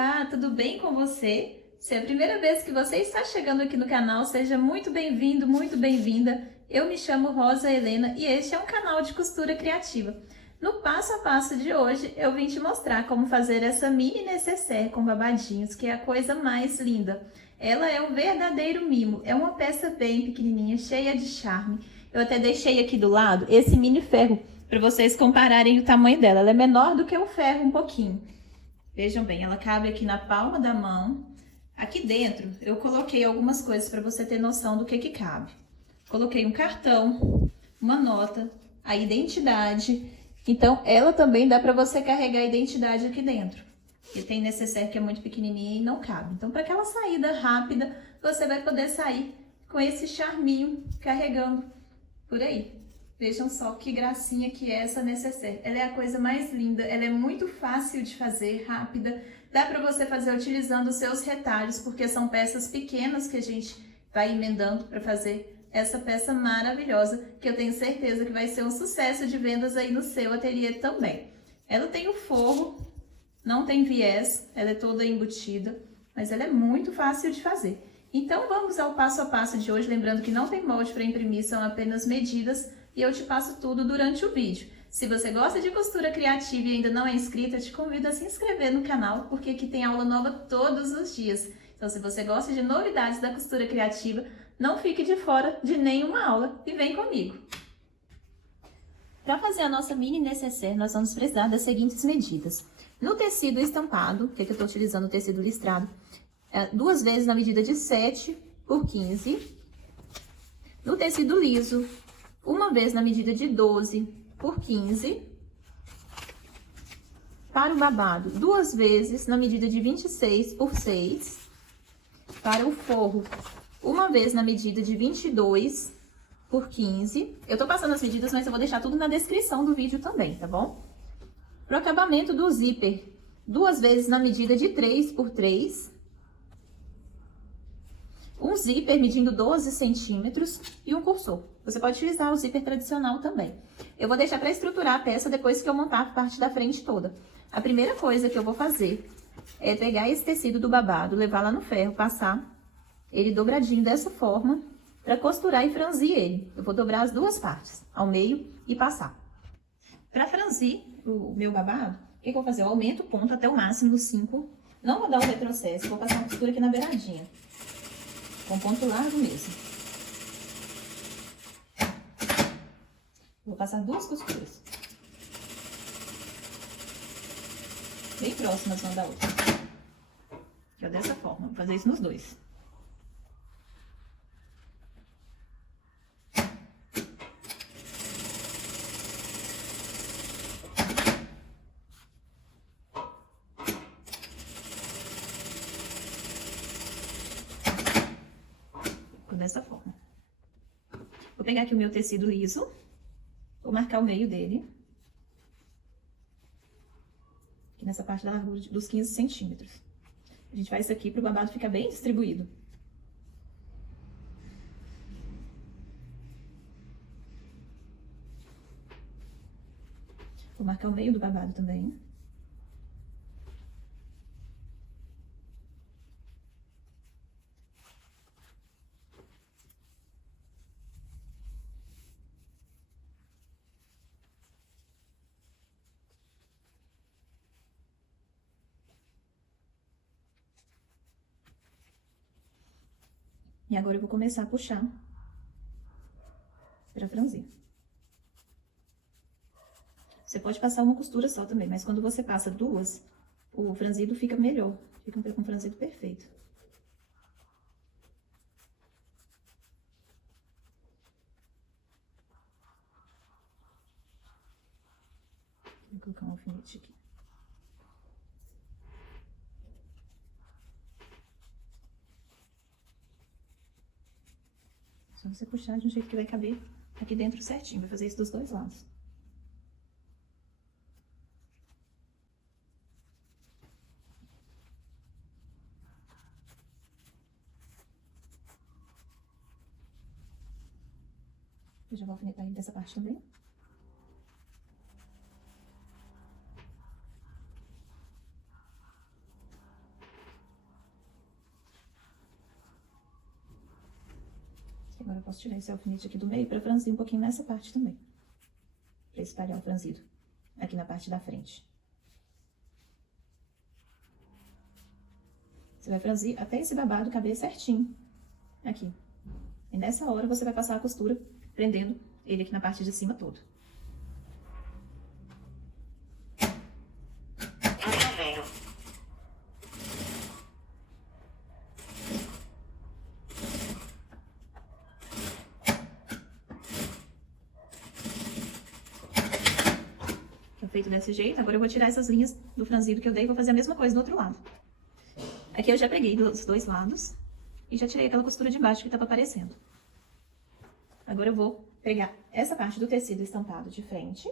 Olá, tudo bem com você? Se é a primeira vez que você está chegando aqui no canal, seja muito bem-vindo, muito bem-vinda. Eu me chamo Rosa Helena e este é um canal de costura criativa. No passo a passo de hoje, eu vim te mostrar como fazer essa mini nécessaire com babadinhos, que é a coisa mais linda. Ela é um verdadeiro mimo, é uma peça bem pequenininha, cheia de charme. Eu até deixei aqui do lado esse mini ferro para vocês compararem o tamanho dela. Ela é menor do que o ferro um pouquinho. Vejam bem, ela cabe aqui na palma da mão. Aqui dentro eu coloquei algumas coisas para você ter noção do que cabe. Coloquei um cartão, uma nota, a identidade. Então ela também dá para você carregar a identidade aqui dentro. E tem necessaire que é muito pequenininha e não cabe. Então para aquela saída rápida, você vai poder sair com esse charminho carregando por aí. Vejam só que gracinha que é essa nécessaire. Ela é a coisa mais linda, ela é muito fácil de fazer, rápida. Dá para você fazer utilizando os seus retalhos, porque são peças pequenas que a gente vai emendando para fazer essa peça maravilhosa, que eu tenho certeza que vai ser um sucesso de vendas aí no seu ateliê também. Ela tem o forro, não tem viés, ela é toda embutida, mas ela é muito fácil de fazer. Então vamos ao passo a passo de hoje, lembrando que não tem molde para imprimir, são apenas medidas e eu te passo tudo durante o vídeo. Se você gosta de costura criativa e ainda não é inscrita, eu te convido a se inscrever no canal, porque aqui tem aula nova todos os dias. Então se você gosta de novidades da costura criativa, não fique de fora de nenhuma aula e vem comigo. Para fazer a nossa mini nécessaire, nós vamos precisar das seguintes medidas. No tecido estampado, que eu estou utilizando o tecido listrado, 2 vezes na medida de 7 por 15. No tecido liso, 1 vez na medida de 12 por 15. Para o babado, 2 vezes na medida de 26 por 6. Para o forro, 1 vez na medida de 22 por 15. Eu tô passando as medidas, mas eu vou deixar tudo na descrição do vídeo também, tá bom? Para o acabamento do zíper, 2 vezes na medida de 3 por 3. Um zíper medindo 12 centímetros e um cursor. Você pode utilizar o zíper tradicional também. Eu vou deixar para estruturar a peça depois que eu montar a parte da frente toda. A primeira coisa que eu vou fazer é pegar esse tecido do babado, levar lá no ferro, passar ele dobradinho dessa forma, para costurar e franzir ele. Eu vou dobrar as 2 partes, ao meio e passar. Para franzir o meu babado, o que eu vou fazer? Eu aumento o ponto até o máximo dos 5. Não vou dar o retrocesso, vou passar uma costura aqui na beiradinha. Com ponto largo mesmo. Vou passar 2 costuras. Bem próximas uma da outra. Que é dessa forma. Vou fazer isso nos 2. Dessa forma. Vou pegar aqui o meu tecido liso, vou marcar o meio dele, aqui nessa parte da largura dos 15 centímetros. A gente faz isso aqui para o babado ficar bem distribuído. Vou marcar o meio do babado também. E agora eu vou começar a puxar para franzir. Você pode passar uma costura só também, mas quando você passa 2, o franzido fica melhor. Fica com um franzido perfeito. Vou colocar um alfinete aqui. Só você puxar de um jeito que vai caber aqui dentro certinho. Vai fazer isso dos 2 lados. Eu já vou alfinetar ele dessa parte também. Agora eu posso tirar esse alfinete aqui do meio pra franzir um pouquinho nessa parte também. Pra espalhar o franzido aqui na parte da frente. Você vai franzir até esse babado caber certinho aqui. E nessa hora você vai passar a costura prendendo ele aqui na parte de cima todo. Feito desse jeito, agora eu vou tirar essas linhas do franzido que eu dei e vou fazer a mesma coisa do outro lado. Aqui eu já preguei dos dois lados e já tirei aquela costura de baixo que tava aparecendo. Agora eu vou pegar essa parte do tecido estampado de frente,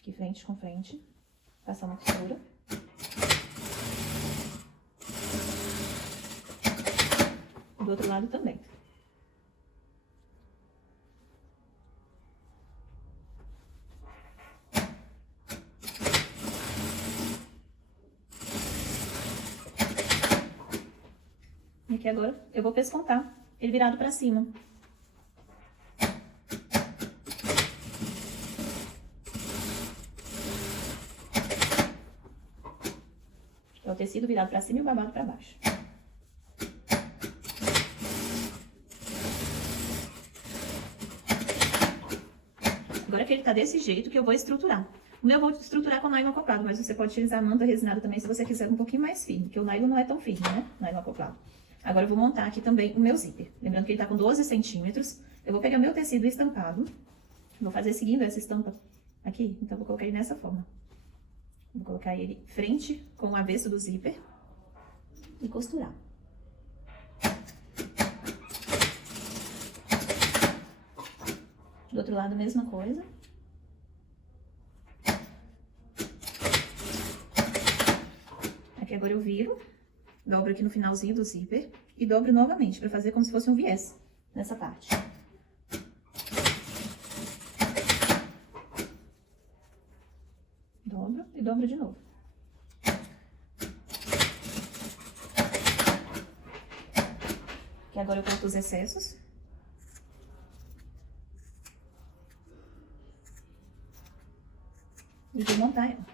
aqui frente com frente, passar uma costura. Do outro lado também. E aqui agora eu vou pespontar ele virado pra cima. É o tecido virado pra cima e o babado pra baixo. Agora que ele tá desse jeito que eu vou estruturar. O meu eu vou estruturar com nylon acoplado, mas você pode utilizar manta resinada também se você quiser um pouquinho mais firme, porque o nylon não é tão firme, né? Nylon acoplado. Agora eu vou montar aqui também o meu zíper. Lembrando que ele tá com 12 centímetros. Eu vou pegar meu tecido estampado. Vou fazer seguindo essa estampa aqui. Então, eu vou colocar ele dessa forma. Vou colocar ele frente com o avesso do zíper. E costurar. Do outro lado, a mesma coisa. Aqui agora eu viro. Dobro aqui no finalzinho do zíper e dobro novamente, para fazer como se fosse um viés nessa parte. Dobro e dobro de novo. Aqui agora eu corto os excessos. E vou montar ela.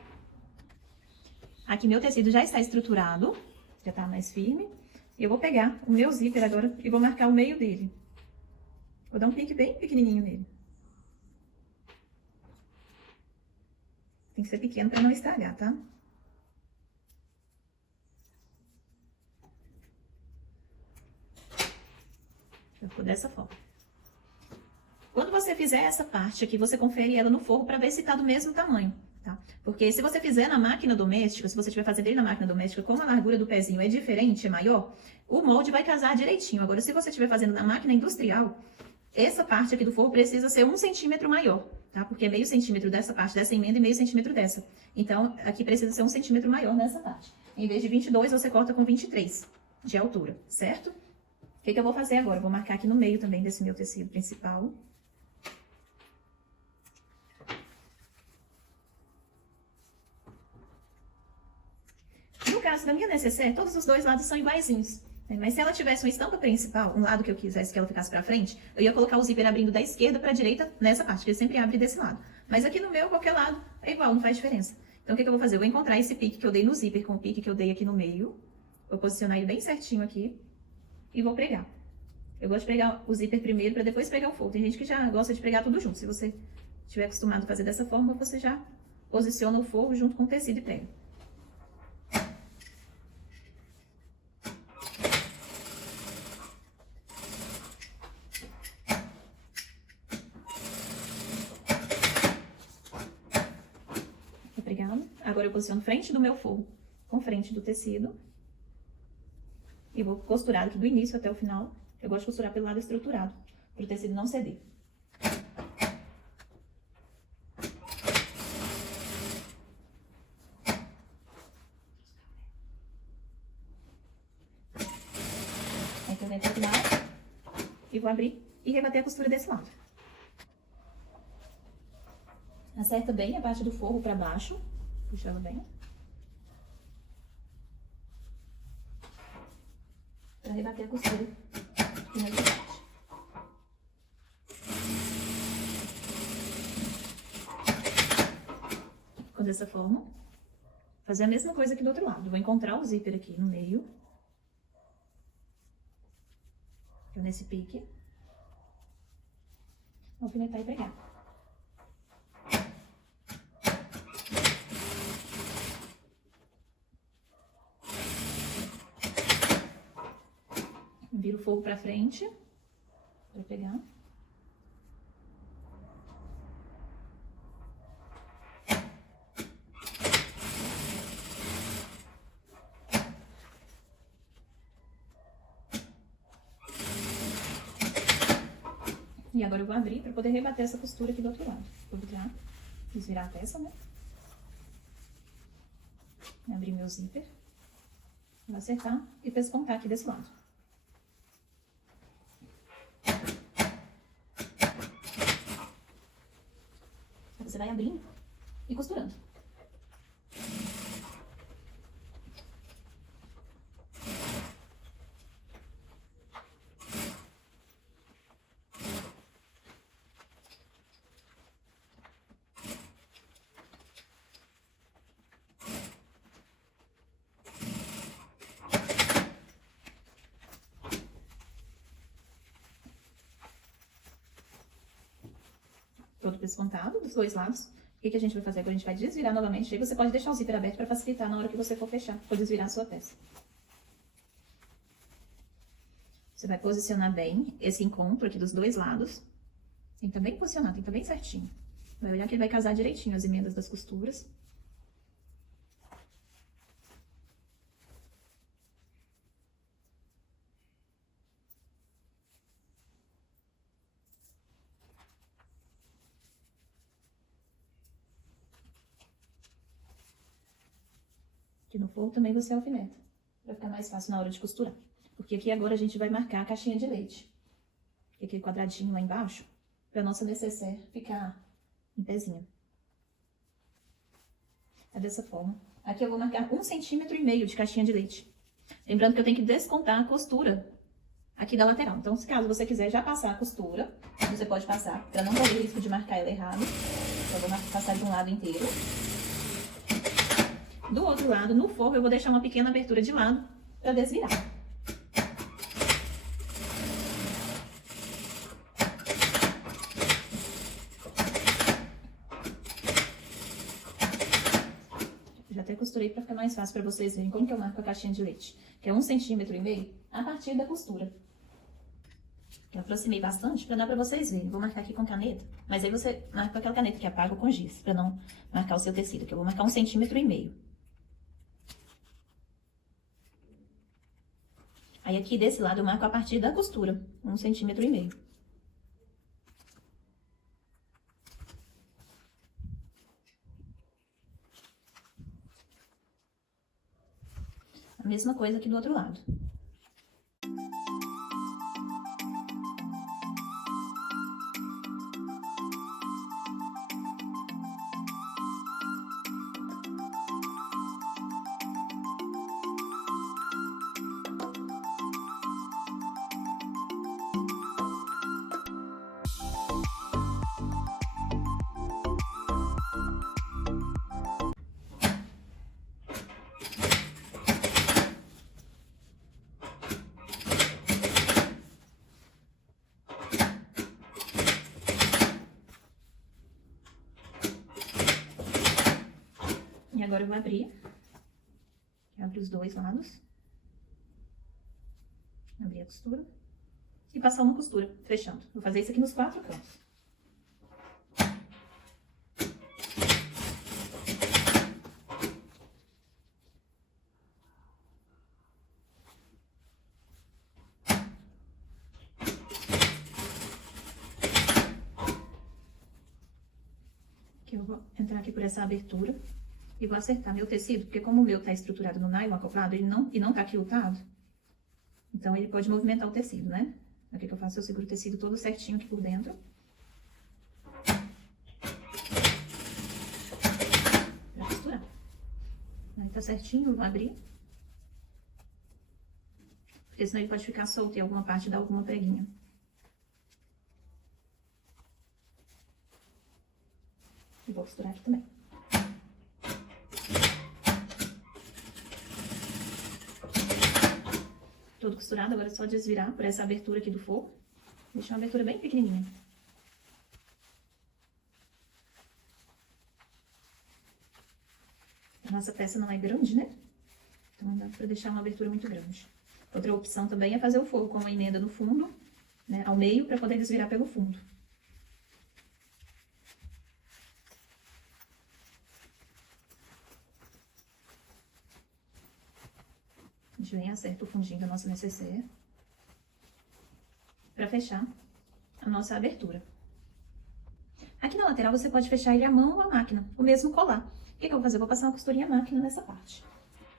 Aqui meu tecido já está estruturado. Já tá mais firme. E eu vou pegar o meu zíper agora e vou marcar o meio dele. Vou dar um pique bem pequenininho nele. Tem que ser pequeno para não estragar, tá? Ficou dessa forma. Quando você fizer essa parte aqui, você confere ela no forro para ver se tá do mesmo tamanho. Tá? Porque se você fizer na máquina doméstica, se você estiver fazendo ele na máquina doméstica, como a largura do pezinho é diferente, é maior, o molde vai casar direitinho. Agora, se você estiver fazendo na máquina industrial, essa parte aqui do forro precisa ser 1 centímetro maior, tá? Porque é meio centímetro dessa parte dessa emenda e meio centímetro dessa. Então, aqui precisa ser 1 centímetro maior nessa parte. Em vez de 22, você corta com 23 de altura, certo? O que eu vou fazer agora? Eu vou marcar aqui no meio também desse meu tecido principal. No caso da minha necessaire, todos os dois lados são iguaizinhos. Mas se ela tivesse uma estampa principal, um lado que eu quisesse que ela ficasse pra frente, eu ia colocar o zíper abrindo da esquerda pra direita nessa parte, que ele sempre abre desse lado. Mas aqui no meu, qualquer lado, é igual, não faz diferença. Então, o que eu vou fazer? Eu vou encontrar esse pique que eu dei no zíper com o pique que eu dei aqui no meio. Vou posicionar ele bem certinho aqui e vou pregar. Eu gosto de pregar o zíper primeiro pra depois pregar o forro. Tem gente que já gosta de pregar tudo junto. Se você estiver acostumado a fazer dessa forma, você já posiciona o forro junto com o tecido e prega. Agora eu posiciono frente do meu forro com frente do tecido. E vou costurar aqui do início até o final. Eu gosto de costurar pelo lado estruturado, para o tecido não ceder. Aí eu venho até o final e vou abrir e rebater a costura desse lado. Acerta bem a parte do forro para baixo. Puxa ela bem. Pra rebater a costura aqui nessa parte. Então, dessa forma, fazer a mesma coisa aqui do outro lado. Vou encontrar o zíper aqui no meio. Nesse pique. Vou alfinetar e pregar. Viro o forro pra frente, pra pegar. E agora eu vou abrir pra poder rebater essa costura aqui do outro lado. Vou virar, desvirar a peça, né? Abrir meu zíper. Vou acertar e pespontar aqui desse lado. Você vai abrindo e costurando. Todo pespontado dos dois lados. O que a gente vai fazer agora? A gente vai desvirar novamente. Aí você pode deixar o zíper aberto para facilitar na hora que você for fechar, for desvirar a sua peça. Você vai posicionar bem esse encontro aqui dos dois lados. Tem que estar bem posicionado, tem que estar bem certinho. Vai olhar que ele vai casar direitinho as emendas das costuras. Aqui no forro também você alfineta, para ficar mais fácil na hora de costurar. Porque aqui agora a gente vai marcar a caixinha de leite. Aquele quadradinho lá embaixo, para nossa necessaire ficar em pezinho. É dessa forma. Aqui eu vou marcar 1,5 cm de caixinha de leite. Lembrando que eu tenho que descontar a costura aqui da lateral. Então, se caso você quiser já passar a costura, você pode passar, para não correr o risco de marcar ela errado. Eu vou passar de um lado inteiro. Do outro lado, no forro, eu vou deixar uma pequena abertura de lado para desvirar. Já até costurei para ficar mais fácil para vocês verem como que eu marco a caixinha de leite, que é 1,5 cm a partir da costura. Eu aproximei bastante para dar para vocês verem. Vou marcar aqui com caneta, mas aí você marca com aquela caneta que apaga ou com giz, para não marcar o seu tecido, que eu vou marcar 1,5 cm. Aí aqui desse lado eu marco a partir da costura, 1,5 cm. A mesma coisa aqui do outro lado. E agora eu vou abrir. Abro os dois lados. Abrir a costura. E passar uma costura, fechando. Vou fazer isso aqui nos 4 cantos. Aqui eu vou entrar aqui por essa abertura. E vou acertar meu tecido, porque como o meu tá estruturado no nylon acoplado, ele não tá quiltado, então ele pode movimentar o tecido, né? O que eu faço? Eu seguro o tecido todo certinho aqui por dentro. Pra costurar. Aí tá certinho, eu vou abrir. Porque senão ele pode ficar solto em alguma parte e dar alguma preguinha. E vou costurar aqui também. todo costurado, agora é só desvirar por essa abertura aqui do forro. Deixar uma abertura bem pequenininha. A nossa peça não é grande, né? Então não dá pra deixar uma abertura muito grande. Outra opção também é fazer o forro com uma emenda no fundo, né, ao meio, para poder desvirar pelo fundo. A gente vem e acerta o fundinho da nossa necessaire para fechar a nossa abertura. Aqui na lateral você pode fechar ele à mão ou à máquina, o mesmo colar. O que eu vou fazer? Eu vou passar uma costurinha à máquina nessa parte.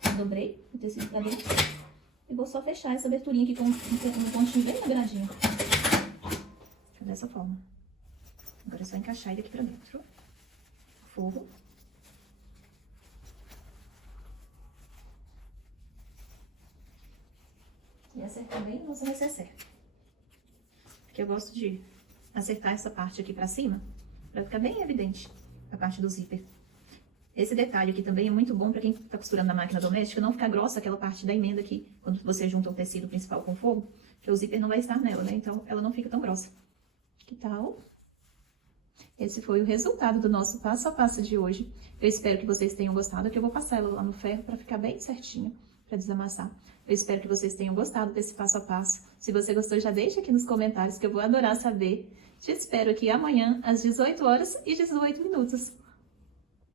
Eu dobrei o tecido pra dentro e vou só fechar essa aberturinha aqui com um pontinho bem dobradinho. Fica dessa forma. Agora é só encaixar ele aqui pra dentro. Forro. E acertar bem o nosso necessaire. Porque eu gosto de acertar essa parte aqui pra cima, pra ficar bem evidente a parte do zíper. Esse detalhe aqui também é muito bom pra quem tá costurando na máquina doméstica, não ficar grossa aquela parte da emenda aqui, quando você junta o tecido principal com o forro, que o zíper não vai estar nela, né? Então, ela não fica tão grossa. Que tal? Esse foi o resultado do nosso passo a passo de hoje. Eu espero que vocês tenham gostado, que eu vou passar ela lá no ferro pra ficar bem certinha, pra desamassar. Eu espero que vocês tenham gostado desse passo a passo. Se você gostou, já deixa aqui nos comentários, que eu vou adorar saber. Te espero aqui amanhã, às 18 horas e 18 minutos.